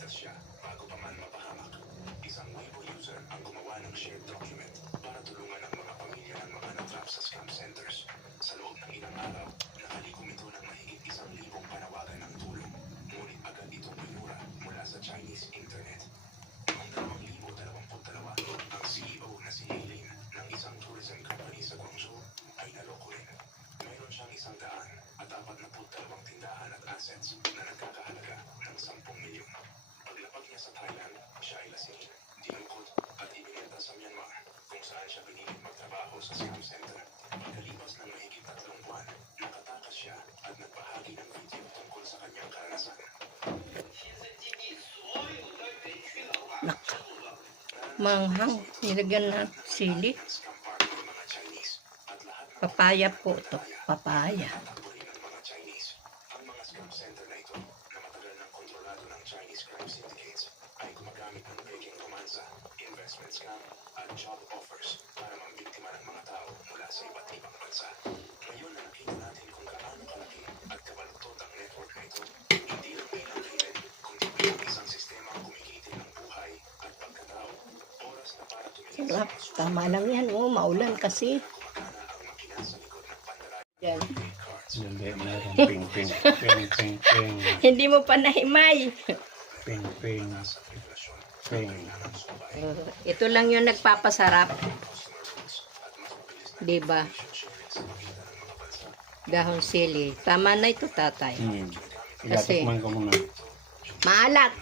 Ligtas siya bago pa man mapahamak. Isang Weibo user ang gumawa ng shared document para tulungan ang mga pamilya ng mga natrap sa scam centers. Sa loob ng ilang araw, nakalikom ito ng mahigit 1,000 panawagan ng tulong. Ngunit agad itong pinura mula sa Chinese internet. Noong 2022, ang CEO na si Aileen ng isang tourism company sa Guangzhou ay naloko rin. Mayroon siyang 142 tindahan at assets na nagkakahalaga ng 10 milyon. Paglapag niya sa Thailand, siya ay lasing, dinukot at ibinenta sa Myanmar, kung saan siya pinilit magtrabaho sa scam center. Pagkalipas ng mahigit 3 buwan, nakatakas siya at nagbahagi ng video tungkol sa kanyang karanasan. Manghang, nilagyan na sili. Papaya po ito. Papaya. Ang mga scam center na ito, na matagal nang kontrolado ng Chinese crime syndicates, ay gumagamit ng peking romansa, investment scam, at job offers para mambiktima ng mga tao mula sa iba't ibang bansa. Ngayon na nakita natin kung gaano kalaki at kabaluktot ang network na ito, hindi lang bilang krimen, kundi bilang isang sistema kumikitil ng buhay at pagkatao. Oras na para tumingin Sarap. Tama lang yan. Oh, maulan kasi. gumagana ang makina sa likod ng pandaray Yan. cards. Hindi, meron. Ping, ping, ping, ping, ping, Hindi mo pa nahimay. ping, ping, ping. Ito lang yung nagpapasarap. Diba? Dahon sili. Tama na ito, tatay. Kasi Ilatikman ko muna. maalat.